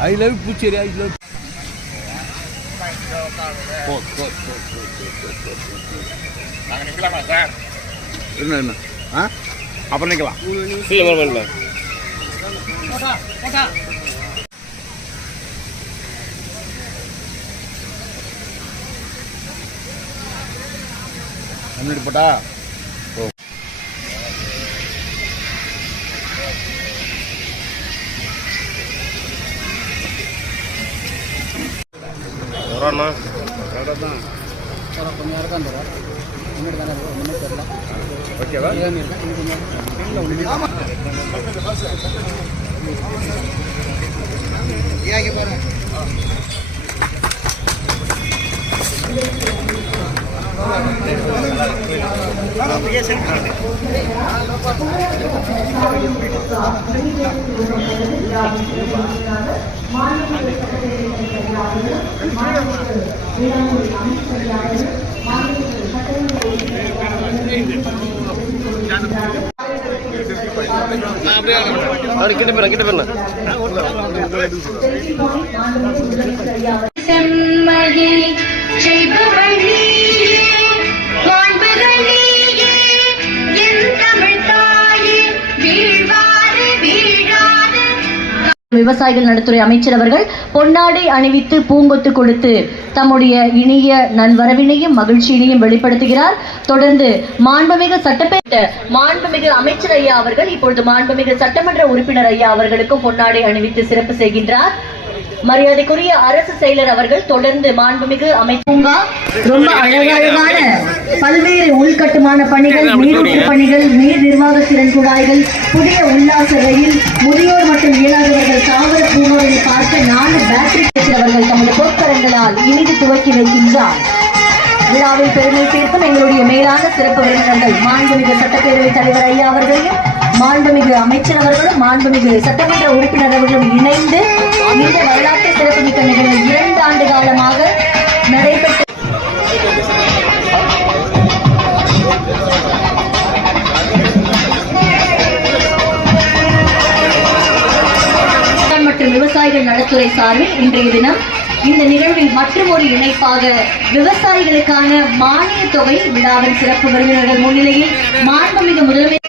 I love Poocheri I love என்ன என்ன? ஆ? அப்புறம் நிற்கலாம் இல்லை இல்லை முன்னாடி போட்டா? வரோண்ணா ஓகேவா? அவர் கிட்ட போயிடலாம் கிட்ட போயிடலாம் விவசாயிகள் நலத்துறை அமைச்சர் அவர்கள் பொன்னாடை அணிவித்து பூங்கொத்து கொடுத்து தம்முடைய இனிய நன்வரவினையும் மகிழ்ச்சியினையும் வெளிப்படுத்துகிறார். தொடர்ந்து மாண்புமிகு சட்டப்பேட்ட மாண்புமிகு அமைச்சர் ஐயா அவர்கள் இப்பொழுது மாண்புமிகு சட்டமன்ற உறுப்பினர் ஐயா அவர்களுக்கும் பொன்னாடை அணிவித்து சிறப்பு செய்கின்றார். மரியாதைக்குரிய அரசு செயலர் அவர்கள் தொடர்ந்து மாண்புமிகு அமைச்சூங்கா ரொம்ப அழகழகான பல்வேறு உள்கட்டுமான பணிகள் நீரூற்று பணிகள் நீர் நிர்வாக திறன் குழாய்கள் புதிய உல்லாச ரயில் முதியோர் மற்றும் இயலாதவர்கள் தாவர பூங்காவை பார்க்க நாலு பேட்டரி அவர்கள் தமது பொற்கரங்களால் இனிது துவக்கி வைக்கின்றார். விழாவில் பெருமை சேர்க்கும் எங்களுடைய மேலான சிறப்பு விருந்தினர்கள் மாண்புமிகு சட்டப்பேரவைத் தலைவர் ஐயா அவர்களையும் மாண்புமிகு அமைச்சர் அவர்களும் மாண்புமிகு சட்டமன்ற உறுப்பினர் அவர்களும் இணைந்து இந்த வரலாற்று சிறப்புமிக்க நிகழ்வு இரண்டு ஆண்டு காலமாக நடைபெற்ற மற்றும் விவசாயிகள் நலத்துறை சார்பில் இன்றைய தினம் இந்த நிகழ்வில் மற்றும் ஒரு இணைப்பாக விவசாயிகளுக்கான மானிய தொகை விழாவின் சிறப்பு விருந்தினர்கள் முன்னிலையில் மாண்புமிகு முதலமைச்சர்